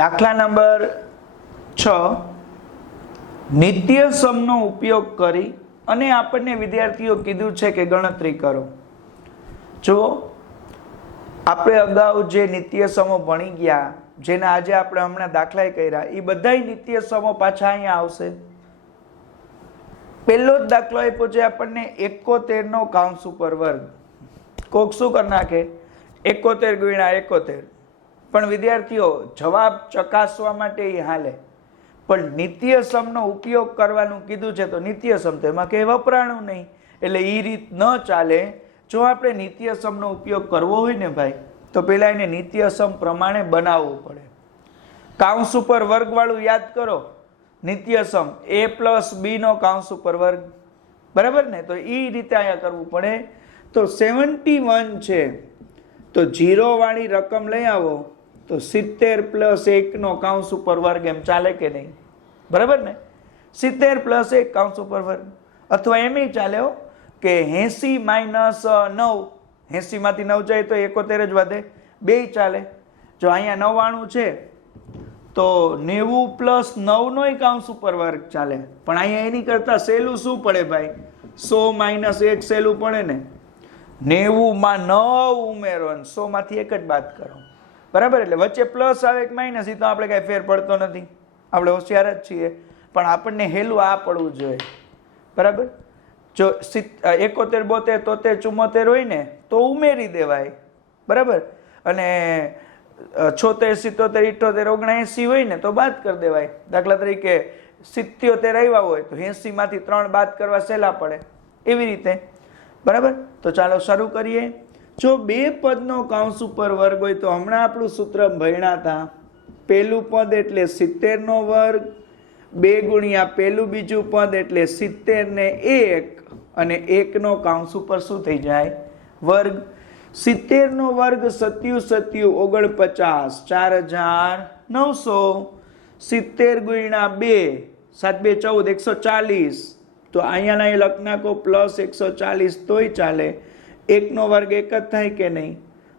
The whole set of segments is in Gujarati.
દાખલા નંબર 6 નિત્ય સમનો ઉપયોગ કરી અને આપણને વિદ્યાર્થીઓ કીધું છે કે ગણતરી કરો. જો આપણે અગાઉ જે નિત્ય સમો ભણી ગયા, જેના આજે આપણે હમણાં દાખલા કર્યા, એ બધા નિત્ય સમો પાછા અહીંયા આવશે. પહેલો જ દાખલો આપ્યો છે આપણને 71 નો કાઉન્સ ઉપર વર્ગ. કોક શું કરી નાખે 71 ગુણ્યા 71, પણ વિદ્યાર્થીઓ જવાબ ચકાસવા માટે એ હાલે, પણ નિત્ય સમનો ઉપયોગ કરવાનું કીધું છે તો નિત્ય સમ તો એમાં કંઈ વપરાણું નહીં, એટલે એ રીત ન ચાલે. જો આપણે નિત્ય સમનો ઉપયોગ કરવો હોય ને ભાઈ, તો પહેલા એને નિત્ય સમ પ્રમાણે બનાવવું પડે. કાઉન્સ ઉપર વર્ગ વાળું યાદ કરો, નિત્ય સમ a પ્લસ b નો કાઉન્સ ઉપર વર્ગ, બરાબર ને? તો એ રીતે અહીંયા કરવું પડે. તો 71 છે તો 0 વાળી રકમ લઈ આવો તો 70 પ્લસ 1 નો કાઉન્સ ઉપર વર્ગ, એમ ચાલે કે નહીં? બરાબર ને? 70 પ્લસ 1 કાઉન્સ ઉપર વર્ગ, અથવા એમ ચાલે કે 80 માઇનસ 9, 80 માંથી 9 જાય તો 71 જ વધે, બે ચાલે. જો અહીંયા 99 છે તો 90 પ્લસ 9 નો કાઉન્સ ઉપર વર્ગ ચાલે, પણ અહીંયા એની કરતા સહેલું શું પડે ભાઈ? 100 માઇનસ 1 સહેલું પડે ને. 90 માં 9 ઉમેરો અને 100 માંથી 1 જ બાદ કરો, બરાબર? એટલે વચ્ચે પ્લસ આવે કે માઇનસ, એ તો આપણે કાંઈ ફેર પડતો નથી, આપણે હોશિયાર જ છીએ, પણ આપણને હેલું આ પડવું જોઈએ, બરાબર? જો 71 72 73 74 હોય ને તો ઉમેરી દેવાય, બરાબર? અને 76 77 78 79 હોય ને તો બાદ કરી દેવાય. દાખલા તરીકે 77 આવ્યા હોય તો 80 માંથી 3 બાદ કરવા સહેલા પડે, એવી રીતે, બરાબર? તો ચાલો શરૂ કરીએ. જો બે પદનો કાઉન્સ ઉપર વર્ગ હોય તો હમણાં આપણું સૂત્ર ભણ્યા હતા, પહેલું પદ એટલે 70 નો વર્ગ, 2 ગુણ્યા પહેલું બીજું પદ એટલે 70 ને 1, અને 1 નો કાઉન્સ ઉપર શું થઈ જાય? વર્ગ. 70 નો વર્ગ 7 7 49, 4900. 70 ગુણ્યા 2, 7 2 14, 140. તો અહીંયા લખ નાખો પ્લસ 140 તોય ચાલે. 1 નો વર્ગ 1 જ થાય કે નહીં?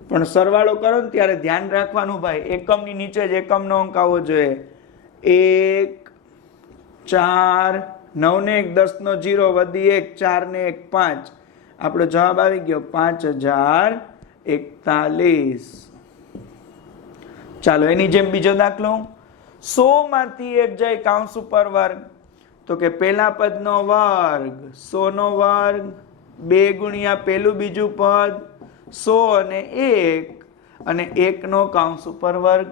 પણ સરવાળો કરો ને ત્યારે ધ્યાન રાખવાનું ભાઈ, એકમની નીચે જ એકમનો અંક આવવો જોઈએ. 1 4 9 ને 1 10 નો 0 વધી 1 4 ને 1 5. આપણો જવાબ આવી ગયો 5041. ચાલો એની જેમ બીજો દાખલો. 100 માંથી 1 જાય કાઉન્સ ઉપર વર્ગ, તો કે પહેલા પદનો વર્ગ 100 નો વર્ગ, 2 ગુણ્યા પહેલું બીજું પદ 100 અને 1, અને 1 નો કાઉન્સ ઉપર વર્ગ.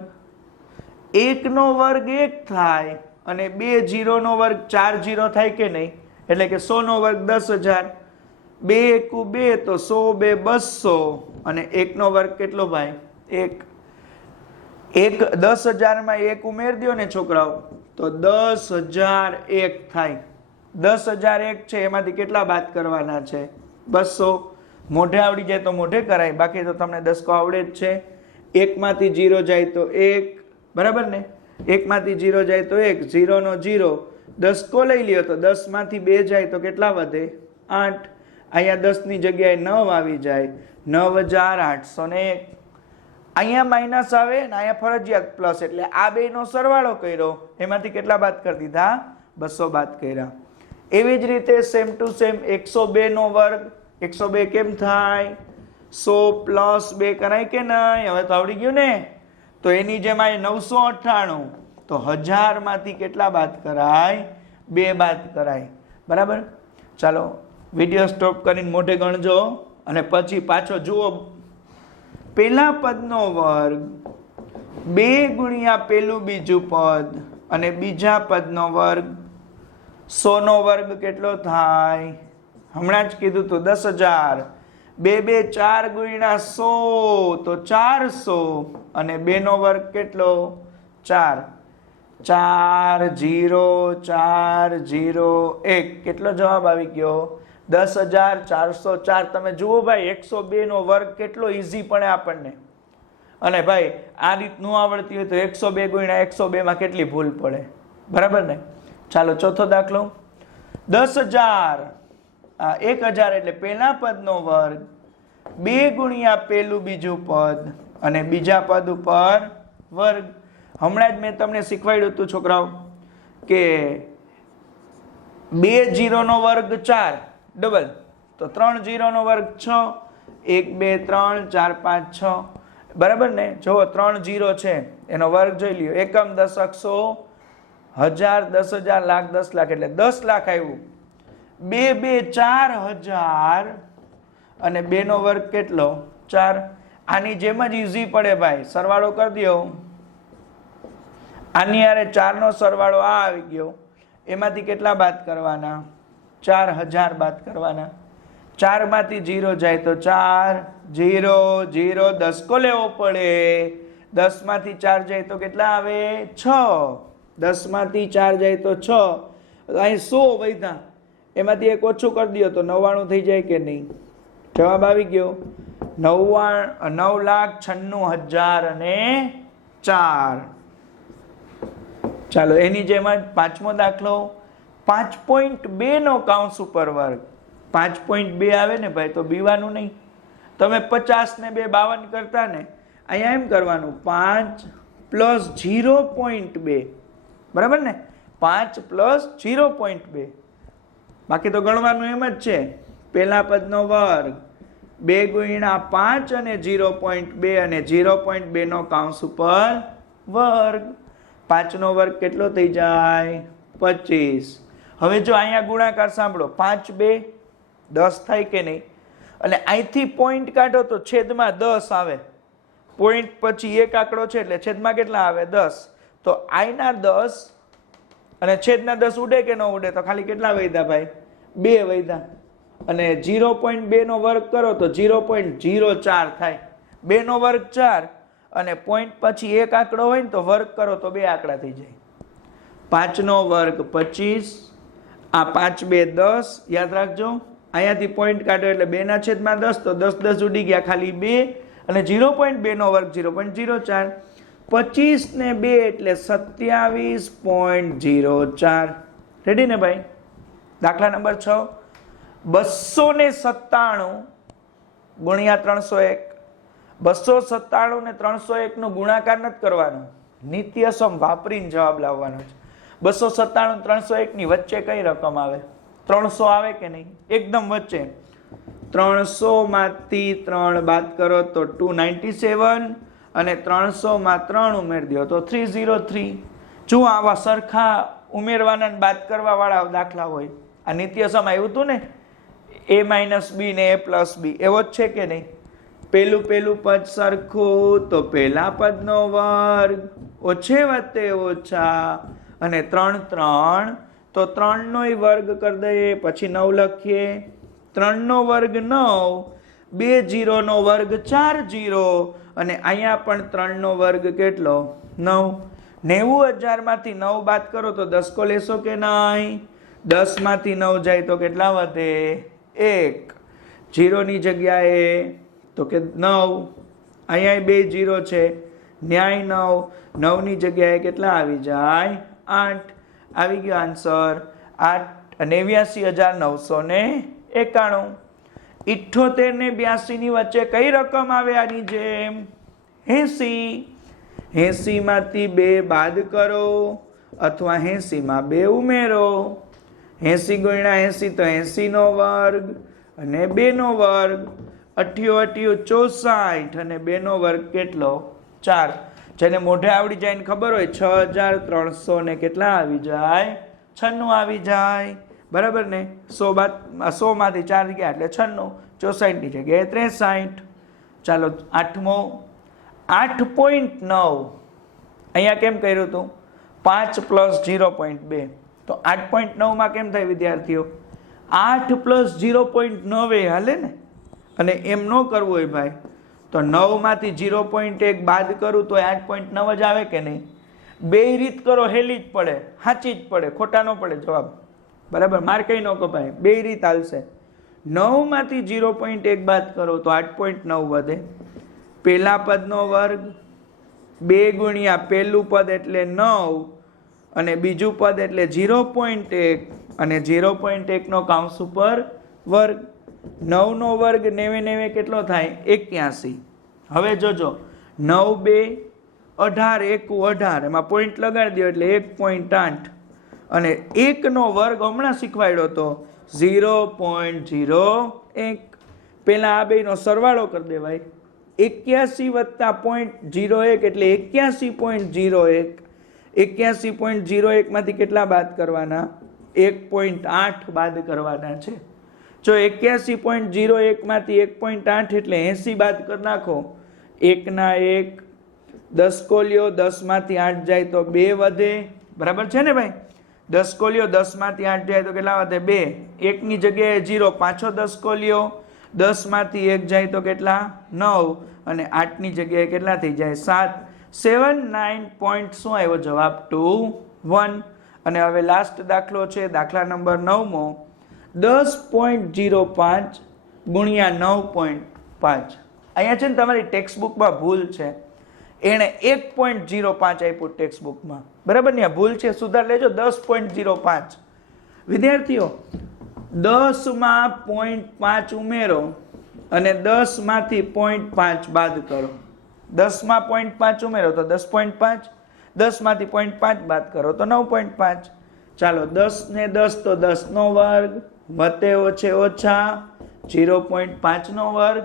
1 નો વર્ગ 1 થાય અને 2 0 નો વર્ગ 4 0 થાય કે નહીં? એટલે કે 100 નો વર્ગ 10,000, 2 એકુ 2 તો 100 2 200, અને 1 નો વર્ગ કેટલો ભાઈ? 1. 10,000 માં 1 ઉમેર દો ને છોકરાઓ તો 10,001 થાય. 10,001 છે એમાંથી કેટલા બાદ કરવાના છે? 200. મોઢે આવડી જાય તો મોઢે કરાય, બાકી તો તમને દસકો આવડે જ છે. 1 માંથી 0 જાય તો 1, બરાબર ને? 1 માંથી 0 જાય તો 1, 0 નો 0, દસકો લઈ લ્યો તો 10 માંથી 2 જાય તો કેટલા વધે? 8. અહીંયા 10 ની જગ્યાએ 9 આવી જાય, 9,801. અહીંયા માઇનસ આવે ને અહીંયા ફરજિયાત પ્લસ, એટલે આ બે નો સરવાળો કર્યો, એમાંથી કેટલા બાદ કરી દીધા? 200 બાદ કર્યા. એવી જ રીતે સેમ ટુ સેમ 102 નો વર્ગ. 102 કેમ થાય? 100 પ્લસ 2 કરાય કે નહીં? હવે તો આવડી ગયું ને? તો એની જેમ આ 998, તો 1000 માંથી કેટલા બાદ કરાય? 2 બાદ કરાય, બરાબર? ચાલો વિડીયો સ્ટોપ કરીને મોઢે ગણજો અને પછી પાછો જુઓ. પહેલા પદનો વર્ગ 2 ગુણ્યા પહેલું બીજું પદ અને બીજા પદનો વર્ગ. 100 નો વર્ગ કેટલો થાય? હમણાં જ કીધું તો 10,000. 2 2 4 ગુણ્યા 100 તો 400, અને 2 નો વર્ગ કેટલો? 4. 4 0 4 0 1. કેટલો જવાબ આવી ગયો? 10,404. તમે જુઓ ભાઈ 102 નો વર્ગ કેટલો ઈઝી પડે આપણને. અને ભાઈ આ રીત ન આવડતી હોય તો 102 ગુણ્યા 102 માં કેટલી ભૂલ પડે, બરાબર ને? ચાલો ચોથો દાખલો. 10,000 1000 એટલે પહેલા પદનો વર્ગ, 2 ગુણ્યા પહેલું બીજું પદ અને બીજા પદ ઉપર વર્ગ. હમણાં જ મેં તમને શીખવાડ્યું હતું છોકરાઓ કે 2 0 વર્ગ 4 ડબલ, તો 3 0 વર્ગ 6, 1 2 3 4 5 6, બરાબર ને? જો 3 0 છે એનો વર્ગ જોઈ લ્યો, એકમ, દશક, સો, હજાર, 10,000, લાખ, 10 લાખ એટલે 10 લાખ આવ્યું. 2 2 4,000 અને 2 નો વર્ગ કેટલો? 4. આની જેમ જ ઈઝી પડે ભાઈ, સરવાળો કરી દો. આની હારે 4 નો સરવાળો આ આવી ગયો, એમાંથી કેટલા બાદ કરવાના? 4,000 બાદ કરવાના. 4 માંથી 0 જાય તો 4 0 0 દસકો લેવો પડે. 10 માંથી 4 જાય તો કેટલા આવે? 6. 10 માંથી 4 જાય તો 6. અહીં 100 વધ્યા, એમાંથી એક ઓછું કરી દો તો 99 થઈ જાય કે નહીં? જવાબ આવી ગયો 9,96,004. ચાલો એની જેમ જ પાંચમો દાખલો, 5.2 નો કાઉન્સ ઉપર વર્ગ. 5.2 આવે ને ભાઈ તો બીવાનું નહીં. તમે 50 ને 2 52 કરતા ને, અહીંયા એમ કરવાનું 5 પ્લસ 0.2, બરાબર ને? 5 પ્લસ 0.2, બાકી તો ગણવાનું એમ જ છે. પહેલા પદનો વર્ગ 2 ગુણ્યા 5 અને 0.2 અને 0.2 નો કાઉન્સ ઉપર વર્ગ. 5 નો વર્ગ કેટલો થઈ જાય? 25. હવે જો અહીંયા ગુણાકાર સાંભળો, 5 2 10 થાય કે નહીં? અને અહીંથી પોઈન્ટ કાઢો તો છેદમાં 10 આવે. પોઈન્ટ પછી એક આંકડો છે એટલે છેદમાં કેટલા આવે? 10. તો આઈના 10 અને છેદના 10 ઉડે કે ન ઉડે? તો ખાલી કેટલા વધ્યા ભાઈ? 2 વધ્યા. અને 0.2 નો વર્ગ કરો તો 0.04 થાય. 2 નો વર્ગ 4 અને પોઈન્ટ પછી એક આંકડો હોય ને તો વર્ગ કરો તો 2 આંકડા થઈ જાય. 5 નો વર્ગ 25, આ 5 2 10, યાદ રાખજો. અહીંયાથી પોઈન્ટ કાઢો એટલે 2 ના છેદમાં 10, તો 10 10 ઉડી ગયા, ખાલી 2. અને 0.2 નો વર્ગ 0.04. 25 ને 2 એટલે 27.04. રેડી ને ભાઈ? દાખલા નંબર 6, 297 ગુણ્યા 301. 297 ને 301 નો ગુણાકાર નથી કરવાનો, નિત્ય સમ વાપરીને જવાબ લાવવાનો છે. 297 301 ની વચ્ચે કઈ રકમ આવે? 300 આવે કે નહીં? એકદમ વચ્ચે. 300 માંથી 3 બાદ કરો તો 297 અને 300 માં 3 ઉમેરી દો તો 303. જો આવા સરખા ઉમેરવાના બાદ કરવા વાળા દાખલા હોય, આ નિત્ય સમ આવ્યું હતું ને, a માઇનસ બી ને a પ્લસ બી, એવો જ છે કે નહીં? પેલું પદ સરખું તો પહેલા પદનો વર્ગ ઓછે વત્તે ઓછા અને 3 3 તો 3 નોય વર્ગ કરી દઈએ, પછી 9 લખીએ. 3 નો વર્ગ 9, 2 0 નો વર્ગ 4 0 અને અહીંયા પણ 3 નો વર્ગ કેટલો? 9. 90,000 માંથી 9 બાદ કરો તો 10 કો લેશો કે નહીં? 10 માંથી 9 જાય તો કેટલા વધે? 1. 0 ની જગ્યાએ તો કે 9, અહીંયા 2 0 છે, ન્યાય 9. 9 ની જગ્યાએ કેટલા આવી જાય? 8. આવી ગયો આન્સર 89,991. 78 ને 82 ની વચ્ચે કઈ રકમ આવે આની જેમ? 80. 80 માંથી 2 બાદ કરો અથવા 80 માં 2 ઉમેરો. 80 ગુણ્યા 80 તો 80 નો વર્ગ અને 2 નો વર્ગ. 88 64 અને 2 નો વર્ગ કેટલો? 4. જેને મોઢે આવડી જાય ને ખબર હોય, 6,300 ને કેટલા આવી જાય? 96 આવી જાય, બરાબર ને? 100 માંથી 4 ગયા એટલે 96. 64 ની જગ્યાએ 63. ચાલો આઠમો, 8.9. અહીંયા કેમ કર્યું હતું? 5 પ્લસ 0.2. તો 8.9 માં કેમ થાય વિદ્યાર્થીઓ? 8 પ્લસ 0.9 હાલે ને? અને એમ ન કરવું હોય ભાઈ તો 9 માંથી 0.1 બાદ કરું તો 8.9 જ આવે કે નહીં? બે રીત કરો, હેલી જ પડે, સાચી જ પડે, ખોટા ન પડે જવાબ, બરાબર? માર કઈ ન કપાય, બે રીત હાલશે. 9 માંથી 0.1 બાદ કરો તો 8.9 વધે. પહેલા પદનો વર્ગ 2 ગુણ્યા પહેલું પદ એટલે 9 અને બીજું પદ એટલે 0.1 અને 0.1 નો કાઉન્સ ઉપર વર્ગ. 9 નો વર્ગ 90 કેટલો થાય? 81. હવે જોજો, 9 2 18 એકુ 18 એમાં પોઈન્ટ લગાડી દો એટલે 1.8 અને 1 નો વર્ગ હમણાં શીખવાડ્યો તો 0.01. પેલા આ બેનો સરવાળો કરી દેવાય 81 વત્તા 0.01 એટલે 81.01. 81.01 માંથી કેટલા બાદ કરવાના? 1.8 બાદ કરવાના છે. જો 81.01 માંથી 1.8 એટલે 80 બાદ કરી નાખો. 1 ના 1 10 કોલિયો 10 માંથી 8 જાય તો 2 વધે. બરાબર છે ને ભાઈ? 10 કોલિયો 10 માંથી 8 જાય તો કેટલા વધે? 2. 1 ની જગ્યાએ 0, પાછો 10 કોલિયો 10 માંથી 1 જાય તો કેટલા? 9 અને 8 ની જગ્યાએ કેટલા થઈ જાય? 7. 79 પોઈન્ટ શું આવ્યો જવાબ? 21. અને હવે લાસ્ટ દાખલો છે દાખલા નંબર 9મો. 10.05 ગુણ્યા 9.5. અહીંયા છે ને તમારી ટેક્સ્ટ બુકમાં ભૂલ છે. એણે 1.05 આપ્યું ટેક્સ્ટ બુકમાં. બરાબર ને? ભૂલ છે, સુધાર લેજો. 10.05. વિદ્યાર્થીઓ 10 માં 0.5 ઉમેરો અને 10 માંથી 0.5 બાદ કરો. 10 માં 0.5 ઉમેરો તો 10.5. 10 માંથી 0.5 બાદ કરો તો 9.5. ચાલો 10 ને 10 તો 10 નો વર્ગ વત્તે ઓછે ઓછા 0.5 નો વર્ગ.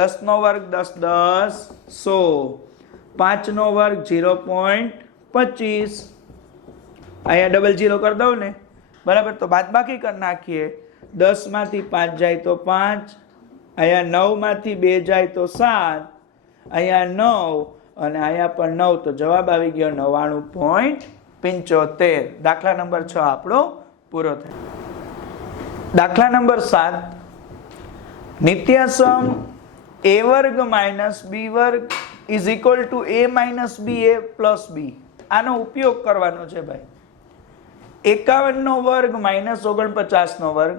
10 નો વર્ગ 10 10 100. 5 નો વર્ગ 0.25. અહીંયા ડબલ 0 કરી દઉં ને. બરાબર? તો બાદબાકી કરી નાખીએ. 10 માંથી 5 જાય તો 5. અહીંયા 9 માંથી 2 જાય તો 7. અહીંયા 9 અને અહીંયા પણ 9 તો જવાબ આવી ગયો 99.75. દાખલા નંબર 6 આપણો પૂરો થયો. દાખલા નંબર 7. નિત્યસમ a વર્ગ માઇનસ b વર્ગ is equal to a minus b a plus b. આનો ઉપયોગ કરવાનો છે ભાઈ. 51 નો વર્ગ માઇનસ 49 નો વર્ગ.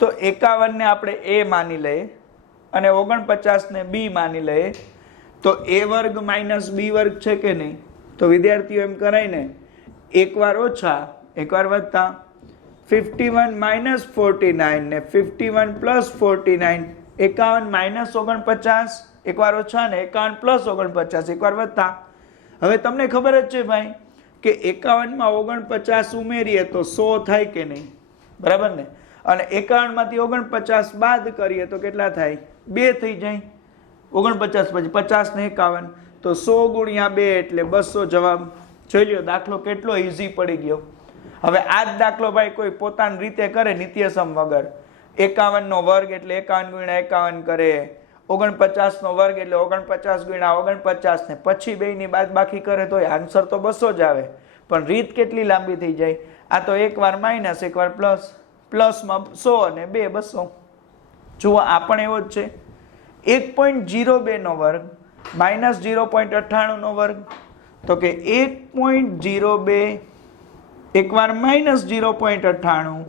તો 51 ને આપણે a માની લઈએ અને 49 ને b માની લઈએ તો a વર્ગ માઇનસ b વર્ગ છે કે નહીં? તો વિદ્યાર્થીઓ એમ કરાય ને, એકવાર ઓછા એકવાર વત્તા. 51 માઇનસ 49 ને 51 પ્લસ 49. 51 માઇનસ 49 એકવાર ઓછા ને 51 પ્લસ 49 એકવાર વત્તા. હવે તમને ખબર જ છે ભાઈ કે 51 માં 49 ઉમેરીએ તો 100 થાય કે નહીં? બરાબર ને? અને 51 માંથી 49 બાદ કરીએ તો કેટલા થાય? 2 થઈ જાય. 49 પછી 50 ને 51 તો 100 ગુણ્યા 2 એટલે 200 જવાબ. જોઈ લ્યો દાખલો કેટલો ઈઝી પડી ગયો. હવે આ જ દાખલો ભાઈ કોઈ પોતાની રીતે કરે નિત્યસમ વગર. 51 નો વર્ગ એટલે 51 ગુણ્યા 51 કરે. 49 નો વર્ગ એટલે 49 ગુણ્યા 49 ને પછી બેયની બાદબાકી કરે તો આન્સર તો 200 જ આવે. પણ રીત કેટલી લાંબી થઈ જાય. આ તો એકવાર માઇનસ એકવાર પ્લસ. પ્લસમાં 100 અને 2 200. જુઓ આ પણ એવો જ છે. 1.02 નો વર્ગ માઇનસ 0.98 નો વર્ગ. તો કે 1.02 એકવાર માઇનસ 0.98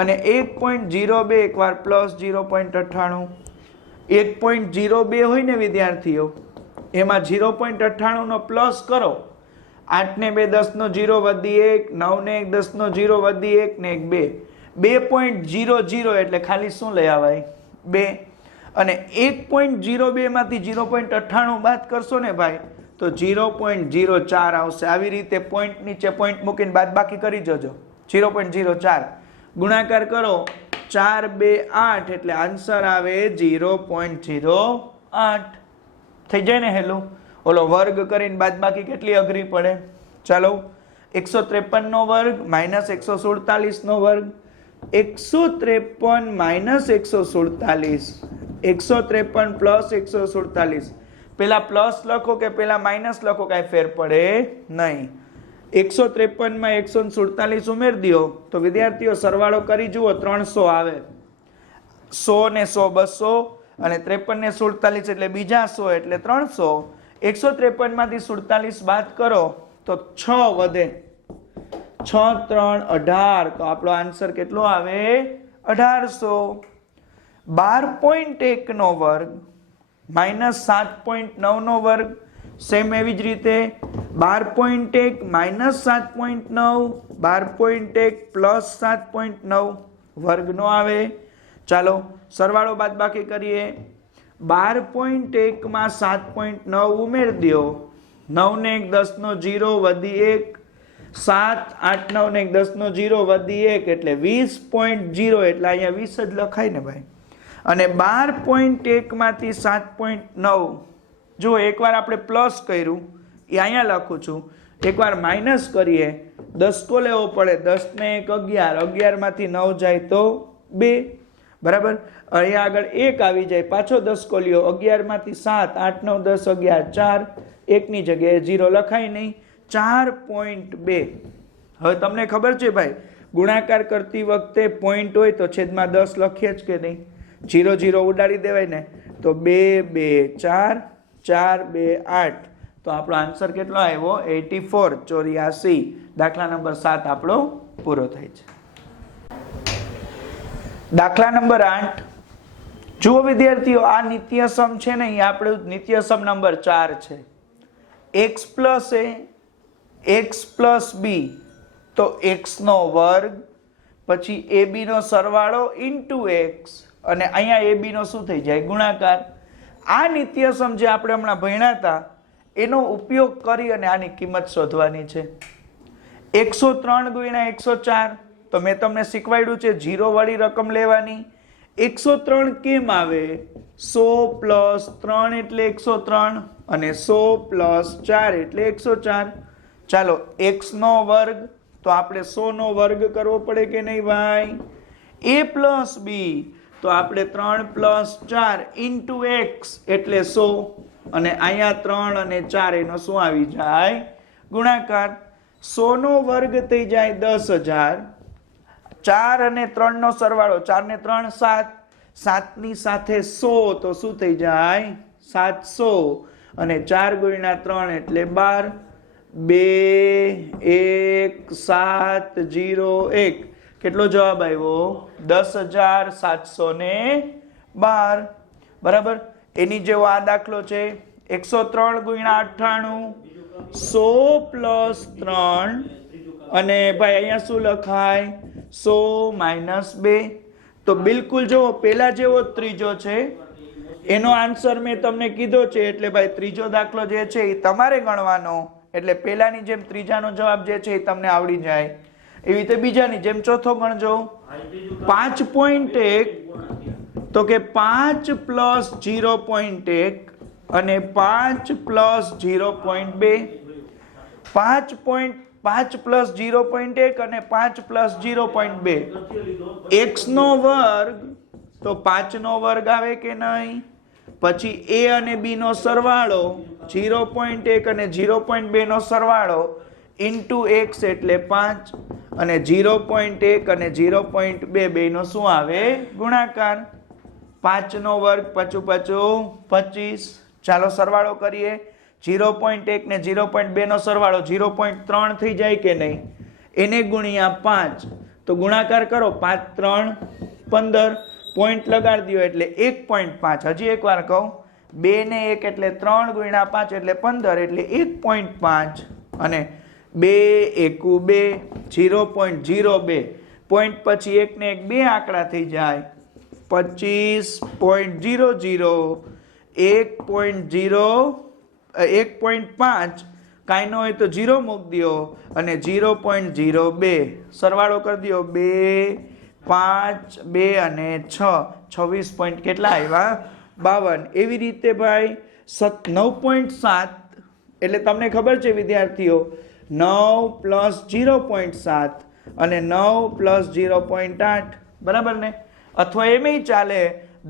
અને 1.02 એકવાર પ્લસ 0.98. 1.02 હોય ને વિદ્યાર્થીઓ એમાં 0.98 નો પ્લસ કરો. 8 ને 2 10 નો 0 વધી 1, 9 ને 1 10 નો 0 વધી 1 ને 1 2. 2.00 એટલે ખાલી શું લઈ આવાય? 2. અને 1.02 માંથી 0.98 બાદ કરશો ને ભાઈ તો 0.04 આવશે. આવી રીતે પોઈન્ટ નીચે પોઈન્ટ મૂકીને બાદબાકી કરી જજો. 0.04 ગુણાકાર કરો 4 2 8 એટલે આન્સર આવે 0.08. થઈ જાય ને? હેલું. ઓલો વર્ગ કરીને બાદબાકી કેટલી અઘરી પડે. ચાલો 153 નો વર્ગ માઇનસ 147 નો વર્ગ. 153 માઇનસ 147. 153 પ્લસ 147. પેલા પ્લસ લખો કે પેલા માઇનસ લખો કાંઈ ફેર પડે નહીં. 153 માં 147 ઉમેર દો તો વિદ્યાર્થીઓ સરવાળો કરી જુઓ 300 આવે. 100 ને 100 200 અને 53 ને 47 એટલે બીજા 100 એટલે 300. 153 માંથી 47 બાદ કરો તો 6 વધે. 6 3 18 તો આપણો આન્સર કેટલો આવે? 1800. 12.1 નો વર્ગ માઇનસ 7.9 નો વર્ગ. સેમ એવી જ રીતે 12.1 માઇનસ 7.9, 12.1 પ્લસ 7.9 વર્ગ નો આવે. ચાલો સરવાળો બાદબાકી કરીએ. 12.1 માં 7.9 ઉમેર દો 9 ને 1 10 નો 0 વધી 1, 7 8 9 ને 1 10 નો 0 વધી 1 એટલે 20.0 એટલે અહીંયા 20 જ લખાય ને ભાઈ. અને 12.1 માંથી 7.9 જો એકવાર આપણે પ્લસ કર્યું એ અહીંયા લખું છું, એકવાર માઇનસ કરીએ 10 લેવો પડે, 10 ને 1 11, 11 માંથી 9 જાય તો 2 બરાબર. અહીંયા આગળ 1 આવી જાય, પાછો 10 લ્યો, 11 માંથી 7 8 9 10 11 4, 1 ની જગ્યાએ 0 લખાય નહીં, 4.2. હવે તમને ખબર છે ભાઈ ગુણાકાર કરતી વખતે પોઈન્ટ હોય તો છેદમાં 10 લખીએ જ કે નહીં, 0 0 ઉડાડી દેવાય ને, તો 2 2 4 4 2 8, તો આપણો આન્સર કેટલો આવ્યો 84 84. દાખલા નંબર 7 આપણો પૂરો થાય છે. દાખલા નંબર 8 જુઓ વિદ્યાર્થીઓ, આ નિત્યસમ છે ને એ આપણું નિત્યસમ નંબર 4 છે. x plus a x plus b તો x નો વર્ગ પછી ab નો સરવાળો ઇન્ટુ x અને અહીંયા ab નો શું થઈ જાય ગુણાકાર. આ નિત્યસમ જે આપણે હમણાં ભણ્યા હતા એનો ઉપયોગ કરી અને આની કિંમત શોધવાની છે. 103 ગુણ્યા 104 તો મેં તમને શીખવાડ્યું છે 0 વાળી રકમ લેવાની. 103 કેમ આવે? 100 પ્લસ 3 એટલે 103 અને 100 પ્લસ 4 એટલે 104. ચાલો x નો વર્ગ તો આપણે 100 નો વર્ગ કરવો પડે કે નહીં ભાઈ? a પ્લસ b તો આપણે 3 પ્લસ 4 ઇન્ટુ x એટલે 100 અને અહીંયા 3 અને 4 એનો શું આવી જાય ગુણાકાર. 100 નો વર્ગ થઈ જાય 10,000, 4 અને 3 નો સરવાળો 4 ને 3 7, 7 ની સાથે 100 તો શું થઈ જાય 700 અને 4 ગુણ્યા 3 એટલે 12, 2 1 7 0 1. કેટલો જવાબ આવ્યો? 10,712 બરાબર. એની જેવો આ દાખલો છે 103 ગુણ્યા 98, 100 પ્લસ 3 અને ભાઈ અહીંયા શું લખાય 100 માઇનસ 2. તો બિલકુલ જો પેલા જેવો ત્રીજો છે એનો આન્સર મેં તમને કીધો છે, એટલે ભાઈ ત્રીજો દાખલો જે છે એ તમારે ગણવાનો, એટલે પેલાની જેમ ત્રીજાનો જવાબ જે છે એ તમને આવડી જાય. એવી રીતે બીજાની જેમ ચોથો ગણજો 5.1 તો કે 5 પ્લસ 0.1 અને 5 પ્લસ 0.2, 5 પ્લસ 0.1 અને 5 પ્લસ 0.2. x નો વર્ગ તો 5 નો વર્ગ આવે કે નહીં, પછી a અને b નો સરવાળો 0.1 અને 0.2 નો સરવાળો ઇન્ટુ x એટલે 5 અને 0.1 અને 0.2 બેનો શું આવે ગુણાકાર. 5 નો વર્ગ 5 25. ચાલો સરવાળો કરીએ. 0.1 ને 0.2 નો સરવાળો 0.3 થઈ જાય કે નહીં, એને ગુણ્યા 5 તો ગુણાકાર કરો 5 3 15, પોઈન્ટ લગાડી દો એટલે 1.5. હજી એકવાર કહું 2 ને 1 એટલે 3 ગુણ્યા 5 એટલે 15 એટલે 1.5 અને 2 1 2 0.02 પોઈન્ટ પછી 1 ને 1 2 આંકડા થઈ જાય 25.00 1.5 કાંઈ ન હોય તો 0 મૂકી દો અને 0.02 સરવાળો કરી દો 2 5 2 અને 6 26 પોઈન્ટ કેટલા આવ્યા 52. એવી રીતે ભાઈ 9.7 એટલે તમને ખબર છે વિદ્યાર્થીઓ 9 પ્લસ 0.7 અને 9 પ્લસ 0.8 બરાબર ને, અથવા એમ ચાલે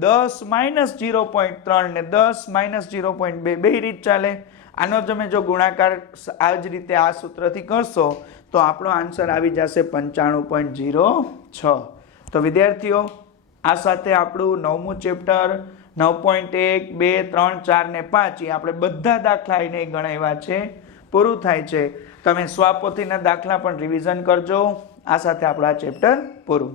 10 માઇનસ 0.3 ને 10 માઇનસ 0.2 બે રીત ચાલે. આનો તમે જો ગુણાકાર આ જ રીતે આ સૂત્રથી કરશો તો આપણો આન્સર આવી જશે 95.06. તો વિદ્યાર્થીઓ આ સાથે આપણું 9મું ચેપ્ટર 9.1 2 3 4 ને 5 એ આપણે બધા દાખલા એને ગણાવ્યા છે પૂરું થાય છે. તમે સ્વાપોથીના દાખલા પણ રિવિઝન કરજો. આ સાથે આપણું આ ચેપ્ટર પૂરું.